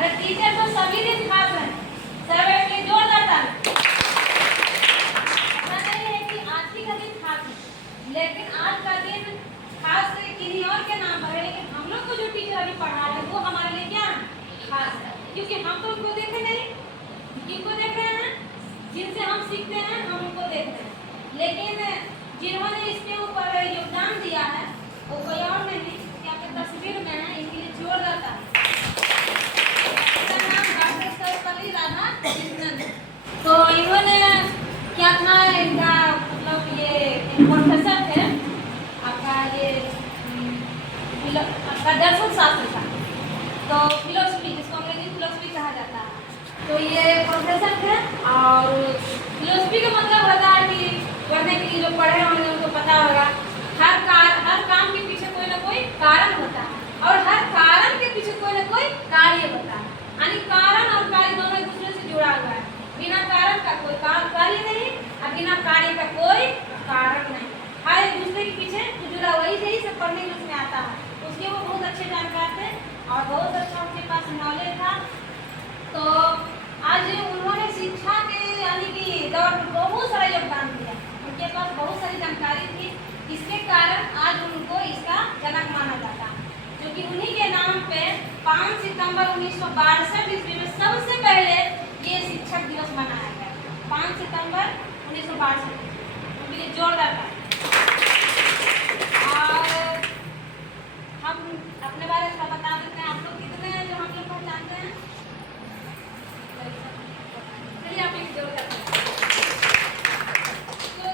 अरे टीचर तो सभी दिन खास हैं, सब एक लिए जोरदार ताली। ऐसा नहीं है कि आज ही का दिन खास है, लेकिन आज का दिन खास किन्हीं और के नाम पर है, लेकिन हम लोग को जो टीचर अभी पढ़ा रहे हैं वो हमारे लिए क्या खास है, क्योंकि हम तो उनको देखे नहीं। किनको देख रहे हैं? जिनसे हम सीखते हैं हम उनको देखते हैं, लेकिन जिन्होंने इसके ऊपर योगदान दिया है वो कोई और नहीं कि आपके तस्वीर में है, इनके लिए जोरदार ताली। तो इन्होंने क्या था, इनका मतलब ये प्रोफेसर थे आपका, ये आपका दर्शन शास्त्र था, तो फिलोसफी, जिसको अंग्रेजी फिलोसफी कहा जाता है। तो ये प्रोफेसर थे और फिलोसफी का मतलब होता है कि पढ़ने के लिए जो पढ़े होंगे उनको पता होगा हर काम के पीछे कोई ना कोई कारण होता है और हर कारण के पीछे कोई ना कोई कार्य होता है, यानी कारण और कार्य दोनों एक दूसरे से जुड़ा हुआ है। बिना कारण का कोई कार्य नहीं और बिना कार्य का कोई कारण नहीं, हर एक दूसरे के पीछे जुड़ा हुआ। यही सब पढ़ने में उसमें आता है। उसके वो बहुत अच्छे जानकार थे और बहुत अच्छा उनके पास नॉलेज था। तो आज उन्होंने शिक्षा के यानी कि दौर में बहुत सारा योगदान दिया, उनके पास बहुत सारी जानकारी थी, इसके कारण आज उनको इसका जनक माना जाता है, क्योंकि उन्हीं के नाम पे 5 सितंबर 1962 ईस्वी में सबसे पहले ये शिक्षक दिवस मनाया गया। 5 सितंबर 1962 उनके लिए जोरदार था। और हम अपने बारे में बता देते हैं, आप लोग कितने हैं जो हम लोग पहचानते हैं? चलिए आप एक जोरदार। तो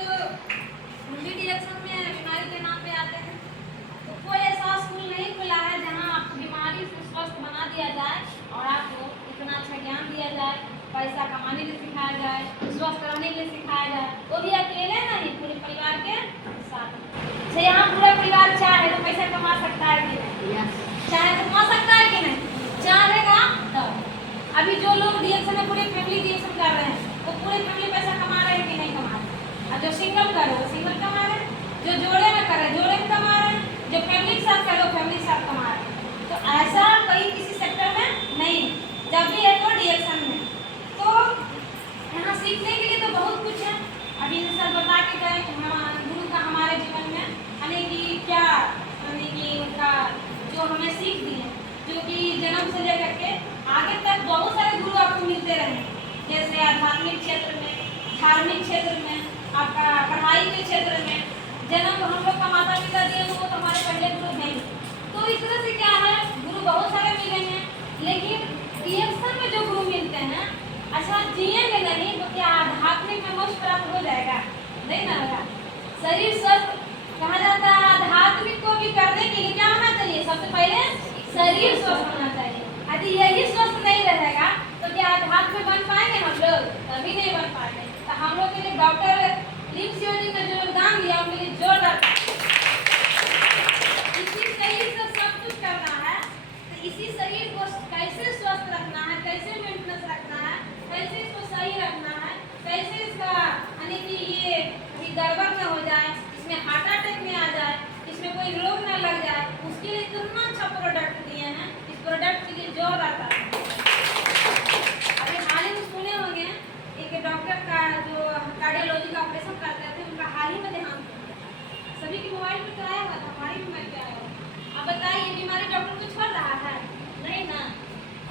मुंबई डिरेक्शन में बीमारी के नाम पे आते हैं, तो कोई ऐसा स्कूल नहीं खुला है जहाँ आपको बीमारी से स्वस्थ बना दिया जाए और आपको इतना अच्छा ज्ञान दिया जाए, पैसा कमाने के लिए सिखाया जाए, स्वस्थ रहने के लिए सिखाया जाए, वो भी अकेले नहीं, पूरे परिवार के साथ। अच्छा, यहाँ पूरा परिवार चाहे तो पैसा कमा सकता है कि नहीं? चाहे तो कमा सकता है कि नहीं? चाहेगा तो। अभी जो लोग डिएक्शन में पूरे फैमिली डिएक्शन कर रहे हैं वो पूरे फैमिली पैसा कमा रहे हैं कि नहीं कमा रहे? और जो सिंगल कर रहे हैं वो सिंगल कमा रहे हैं, जो जोड़े में कर रहे हैं जोड़े में कमा रहे हैं, जो फैमिली के साथ कर रहे हो फैमिली के साथ कमा रहे हैं। तो ऐसा कहीं किसी सेक्टर में नहीं, जब भी है तो डिएक्शन में। तो यहाँ सीखने के लिए तो बहुत कुछ है। अभी सर बता के गए कि गुरु का हमारे जीवन में यानी कि क्या, यानी कि उनका जो हमें सीख दी है, जो कि जन्म से लेकर के आगे तक बहुत सारे गुरु आपको मिलते रहे, जैसे आध्यात्मिक क्षेत्र में, धार्मिक क्षेत्र में, आपका पढ़ाई के क्षेत्र में। जन्म हम लोग का माता पिता दिए वो तो हमारे पहले गुरु नहीं। तो इस तरह से क्या है, गुरु बहुत सारे मिले हैं, लेकिन डिएक्शन में जो गुरु मिलते हैं, अच्छा जिएंगे नहीं तो क्या आध्यात्मिक में मोक्ष प्राप्त हो जाएगा? नहीं ना होगा। शरीर स्वस्थ कहा जाता है, आध्यात्मिक को भी करने के लिए क्या होना चाहिए? सबसे पहले शरीर स्वस्थ होना चाहिए। यदि यही स्वस्थ नहीं रहेगा तो क्या आध्यात्मिक बन पाएंगे हम लोग? कभी नहीं बन पाएंगे। तो हम लोग के लिए डॉक्टर लिमसियो जी ने जो योगदान दिया उनके लिए जोरदार। इसी शरीर से सब कुछ करना है, तो इसी शरीर को कैसे स्वस्थ रखना है, कैसे मेंटेनेंस रखना है, कैसे इसको सही रखना है, कैसे इसका यानी कि ये गड़बड़ न हो जाए, इसमें हार्ट अटैक में आ जाए, इसमें कोई रोग न लग जाए, उसके लिए कितना अच्छा प्रोडक्ट दिए हैं। इस प्रोडक्ट के लिए जोर आता है। अभी हाल ही में सुने होंगे एक डॉक्टर का जो कार्डियोलॉजी का ऑपरेशन करते थे, उनका हाल ही में देहांत हो गया। सभी के मोबाइल में तो आया हुआ था, हमारी भी में आया हुआ। अब बताइए ये बीमारी डॉक्टर को छोड़ रहा है? नहीं ना।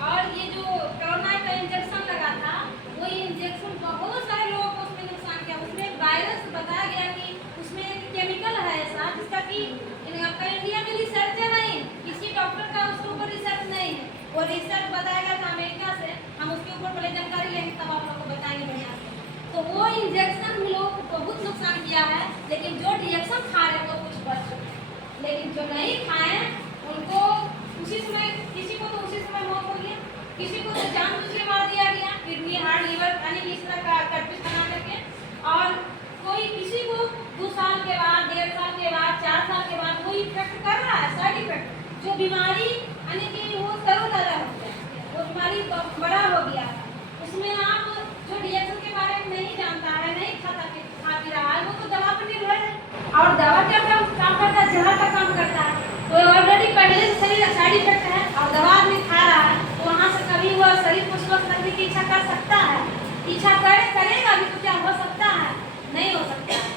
और ये जो कोरोना का इंजेक्शन लगा था, वो इंजेक्शन बहुत सारे लोगों को उसमें नुकसान किया। उसमें एक वायरस बताया गया कि उसमें एक केमिकल है ऐसा जिसका कि आपका इंडिया में रिसर्च है नहीं, किसी डॉक्टर का उसके ऊपर रिसर्च नहीं है। वो रिसर्च बताया गया था अमेरिका से, हम उसके ऊपर पहले जानकारी लेंगे तब आप लोग को बताएंगे बढ़िया से। तो वो इंजेक्शन भी लोगों को बहुत नुकसान किया है, लेकिन जो इंजेक्शन खा रहे हैं वो कुछ बच चुके हैं, लेकिन जो नहीं खाए उनको उसी समय, किसी को तो उसी समय मौत हो गया, किसी को तो जानबूझ के मार दिया गया, किडनी हार्ट लिवर यानी इस तरह का कटपीस बना करके। और कोई किसी को 2 साल के बाद, 1.5 साल के बाद, 4 साल के बाद वो इफेक्ट कर रहा है, साइड इफेक्ट। जो बीमारी यानी कि वो तरोताजा हो गया, वो बीमारी बड़ा हो गया, उसमें आप जो डिएक्शन के बारे में नहीं जानता है, नहीं खा पी रहा है, वो तो दवा पर निर्भर है। और दवा क्या काम करता है? जहर का काम करता है। तो ऑलरेडी पहले से शरीर साइड इफेक्ट है और दवा आदमी खा रहा है, तो वहाँ से कभी स्वस्थ रखने की इच्छा कर सकता है? इच्छा करेगा भी तो क्या हो सकता है? नहीं हो सकता है।